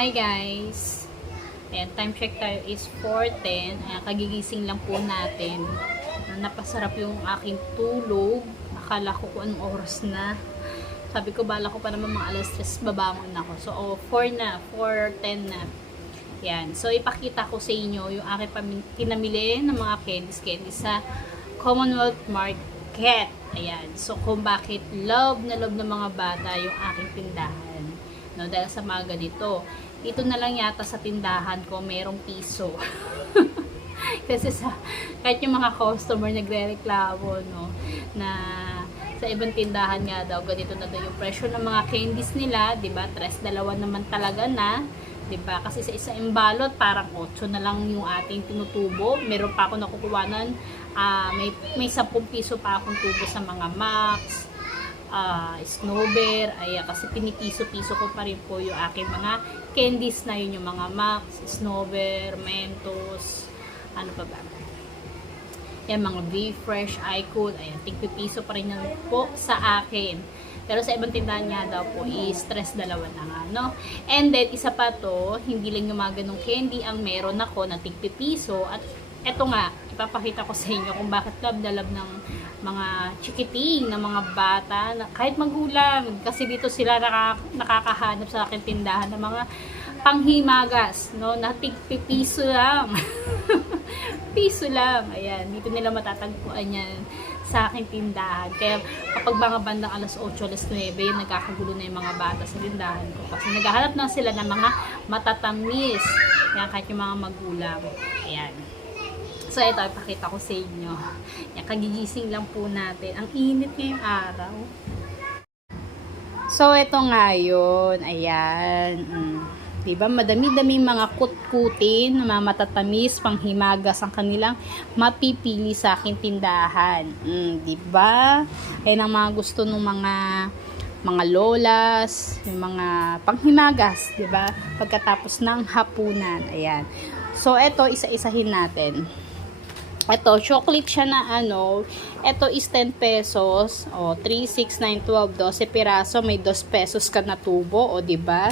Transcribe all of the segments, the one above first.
Hi guys! Ayan, time check tayo is 4.10. Ayan, kagigising lang po natin. Napasarap yung aking tulog. Akala ko kung anong oras na. Sabi ko, bala ko pa naman mga alas 3 babangon ako. So, oh, 4 na. 4.10 na. Yan. So, ipakita ko sa inyo yung aking pinamili ng mga candies-candies sa Commonwealth Market. Ayan. So, kung bakit love na love ng mga bata yung aking tindahan. No, dahil sa mga ganito. Ito na lang yata sa tindahan ko, merong piso. Kasi sa, kahit yung mga customer nagre-reklamo, no, na sa ibang tindahan nga daw, ganito na daw yung presyo ng mga candies nila, ba? Tres dalawa naman talaga na, ba? Kasi sa isang imbalot, parang 8 na lang yung ating tinutubo. Meron pa ako nakukuha nun, ah, may, may 10 piso pa akong tubo sa mga Max, ah snowbear, ay kasi pinipiso-piso ko pa rin po yung aking mga candies na yun yung mga Max, snowbear, Mentos, ano pa ba? Yan, mga V-Fresh, iCool, ayan, tigpipiso pa rin yan po sa akin. Pero sa ibang tindahan nga daw po is stress dalawa na nga, no? And then, isa pa to, hindi lang yung mga ganong candy ang meron ako na tigpipiso at eto nga, ipapakita ko sa inyo kung bakit love na love ng mga chikiting, ng mga bata, na, kahit magulang, kasi dito sila naka, nakakahanap sa akin tindahan ng mga panghimagas, no, na tigpipiso lang. piso lang. Ayan, dito nila matatagpuan yan sa aking tindahan. Kaya kapag mga bandang alas 8, alas 9, yung nagkakagulo na yung mga bata sa tindahan ko. Kasi naghahanap na sila ng mga matatamis. Yan, kahit yung mga magulang. Ayan. So, ito, ipakita ko sa inyo. Yan, kagigising lang po natin. Ang init ngayong araw. So, ito nga yun. Ayan. Mm. Diba? Madami-dami mga kutkutin na matatamis, panghimagas ang kanilang mapipili sa aking tindahan. Mm, diba? Ayan ang mga gusto ng mga mga lolas, yung mga panghimagas, 'di ba? Pagkatapos ng hapunan. Ayan. So, ito isa-isahin natin. Ito, chocolate siya na ano. Ito is 10 pesos. O, 3, 6, 9, 12, 12 piraso. May 2 pesos ka na tubo. O, ba diba?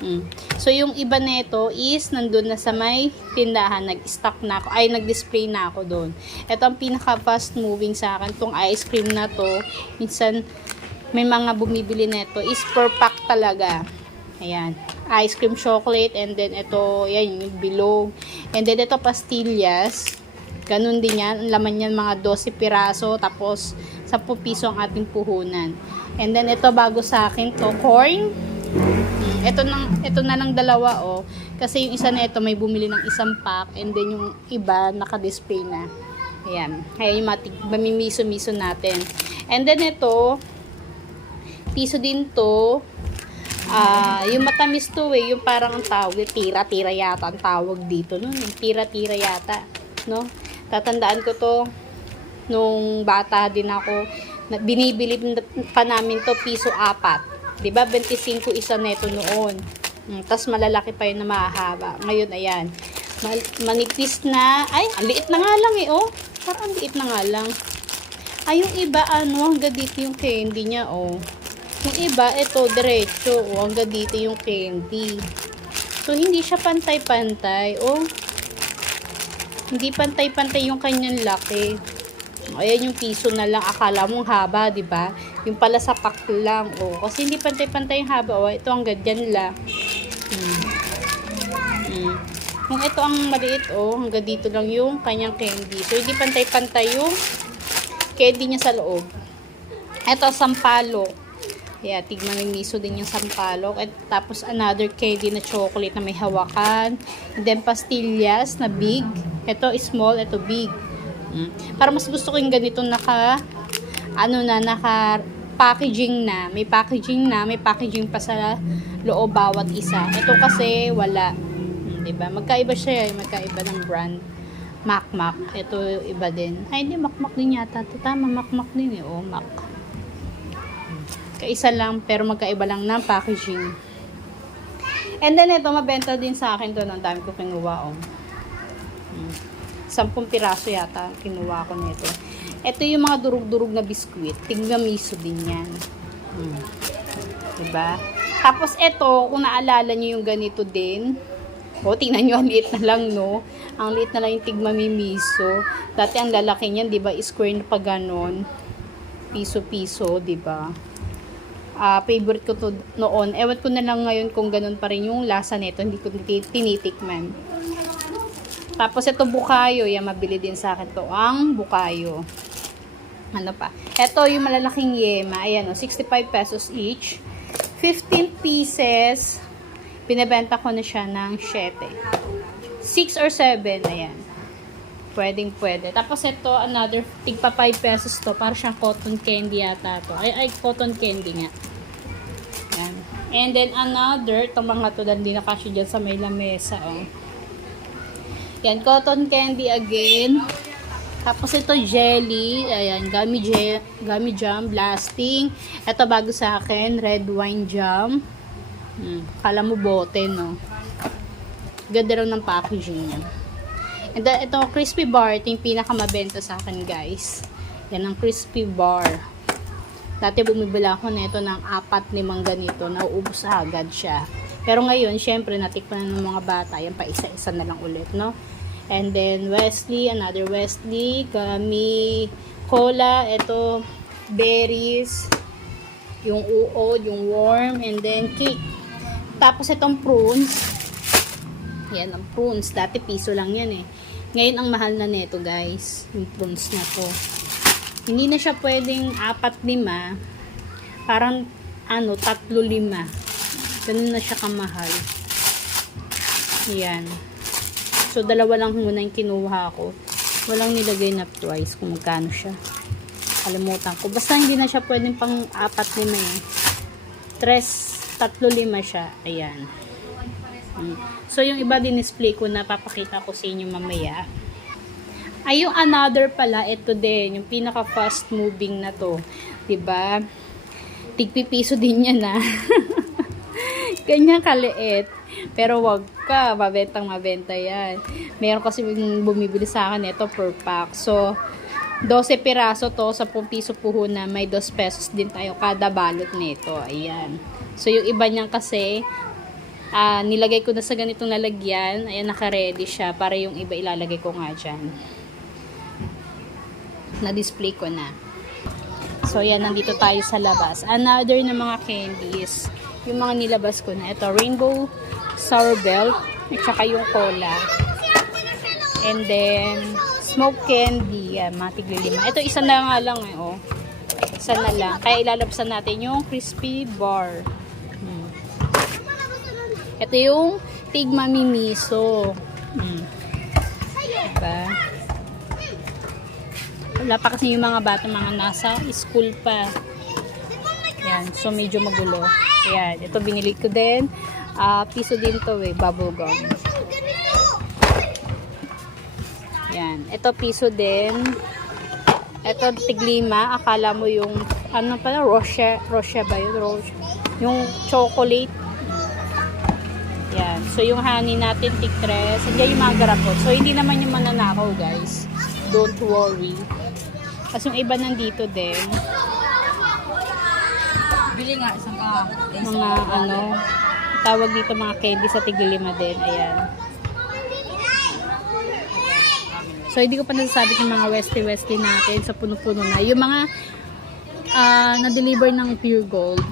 Mm. So, yung iba nito is nandun na sa may tindahan. Nag-stock na ako. Ay, nag-display na ako doon. Ito ang pinaka-fast moving sa akin. Itong ice cream na to. Minsan, may mga bumibili nito is per pack talaga. Ayan. Ice cream chocolate. And then, ito, yan, yung bilog. And then, ito, pastillas. Ganun din yan. Ang laman yan mga 12 piraso. Tapos 10 piso ang ating puhunan. And then ito bago sa akin to corn. Ito, nang, ito na lang dalawa oh. Kasi yung isa na ito may bumili ng isang pack. And then yung iba naka-display na. Ayan. Kaya yung matig, mamimiso-miso natin. And then ito, piso din to. Ah, yung matamis to eh, yung parang ang tawag, tira-tira yata ang tawag dito no, yung tira-tira yata, no? Tatandaan ko to nung bata din ako, binibili pa namin to piso apat. 'Di ba 25 isa neto noon. Mm, Tapos malalaki pa yun na mahaba. Ngayon ayan. Manipis na. Ay, ang liit na nga lang eh, oh. Parang ang liit na nga lang. Ay, yung iba, ano, hanggang dito yung candy niya, oh. Yung iba, ito, diretso, oh, hanggang dito yung candy. So, hindi siya pantay-pantay, oh. Hindi pantay-pantay yung kanyang laki. Ayan yung piso na lang. Akala mong haba, di ba? Yung pala sa pack lang, oh. Kasi hindi pantay-pantay yung haba, oh. Ito hanggang dyan lang. Hmm. Hmm. Kung ito ang maliit, oh, hanggang dito lang yung kanyang candy. So, hindi pantay-pantay yung candy niya sa loob. Ito, sampalok. Yeah, tignan may miso din yung sampalok. At tapos another candy na chocolate na may hawakan. And then pastillas na big. Ito small, ito big. Mm. Para mas gusto ko yung ganito naka ano na naka packaging na. May packaging na, may packaging pa sa loob bawat isa. Ito kasi wala. Mm, 'Di ba? Magkaiba siya, eh. magkaiba ng brand. Macmac. Ito iba din. Ay, hindi Macmac din yata. Ito, Tama, Macmac din eh. Oh, Mac. Kaisa lang, pero magkaiba lang ng packaging. And then ito, mabenta din sa akin to. Ang dami ko kinuha, oh. Hmm. Sampung piraso yata kinuha ko nito. Ito yung mga durug-durug na biskuit. Tingnan miso din yan. Hmm. Diba? Tapos ito, kung naalala nyo yung ganito din. O, tingnan nyo, ang liit na lang, no? Ang liit na lang yung tigmamimiso. Dati ang lalaki niyan, di ba, square na pa ganon. Piso-piso, di ba? Ah, favorite ko to noon. Ewan ko na lang ngayon kung ganun pa rin yung lasa nito. Hindi ko tinitikman. Tapos ito bukayo, yan mabili din sa akin to ang bukayo. Ano pa? Ito yung malalaking yema, ayan o, 65 pesos each. 15 pieces. Pinebenta ko na siya ng 7. 6 or 7, ayan. Pwedeng pwede. Tapos ito, another, tigpa 5 pesos to. Para siyang cotton candy yata to. Ay, ay, cotton candy nga. Ayan. And then another, itong mga to, hindi na kasya dyan sa may lamesa, oh. Yan, cotton candy again. Tapos ito jelly, ayan, gummy, je- gummy jam, blasting. Ito bago sa akin, red wine jam. Hmm, kala mo bote, no? Ganda raw ng packaging niya. And then, ito, crispy bar. Ito yung pinakamabenta sa akin, guys. Yan ang crispy bar. Dati bumibili ako nito ng apat limang ganito. Nauubos agad siya. Pero ngayon, syempre, natikpan na ng mga bata. Yan pa isa-isa na lang ulit, no? And then, Wesley, another Wesley. Gummy, cola. Ito, berries. Yung uod, yung worm. And then, cake. Tapos, itong prunes. Yan, ang prunes. Dati piso lang yan eh. Ngayon, ang mahal na neto, guys. Yung prunes na to. Hindi na siya pwedeng apat lima. Parang, ano, tatlo lima. Ganun na siya kamahal. Yan. So, dalawa lang muna yung kinuha ko. Walang nilagay na price kung magkano siya. Kalimutan ko. Basta hindi na siya pwedeng pang apat lima eh. Tres, tatlo lima siya. Ayan. Mm. So, yung iba din display ko na papakita ko sa inyo mamaya. Ay, yung another pala, ito din. Yung pinaka fast moving na to. ba Tigpipiso din yan na. Ganyan kaliit. Pero wag ka, mabentang mabenta yan. Meron kasi bumibili sa akin ito per pack. So, 12 piraso to, 10 piso puhunan, may 2 pesos din tayo kada balot nito. Ayan. So, yung iba niyan kasi, ah, nilagay ko na sa ganitong lalagyan. Ayan, naka-ready siya para yung iba ilalagay ko nga dyan. Na-display ko na. So, yan, nandito tayo sa labas. Another na mga candies. Yung mga nilabas ko na. Ito, rainbow sour belt. At saka yung cola. And then, smoke candy. Yan, mga tiglilima. Ito, isa na nga lang eh, oh. Isa na lang. Kaya ilalabsan natin yung crispy bar. Hmm. Ito yung tigmami miso. Hmm. Diba? Wala pa kasi yung mga bata, mga nasa school pa. Yan, so medyo magulo. Yan, ito binili ko din. Ah, piso din to eh, bubble gum. Yan, ito piso din. Ito tiglima, akala mo yung ano pala, Roche, Roche ba yun? Roche. Yung chocolate. Yan. So, yung honey natin, tig-tres. Hindi yung mga garapot. So, hindi naman yung mananakaw, guys. Don't worry. Kasi yung iba nandito din. Bili nga, isang ka. Mga ano, tawag dito mga candy sa tiglima din. Ayan. So, hindi ko pa nasasabi ng mga westy-westy natin sa puno-puno na. Yung mga ah, na-deliver ng Pure Gold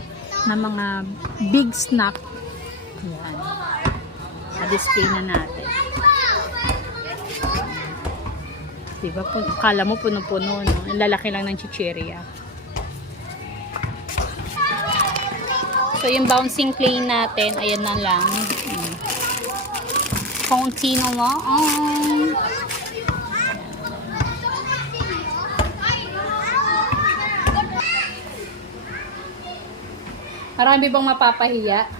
na mga big snack. Ayan. Na-display na natin. Diba? Kala mo puno-puno, no? Lalaki lang ng chichirya. So, yung bouncing clay natin, ayan na lang. Hmm. Konti na lang. Marami bang mapapahiya?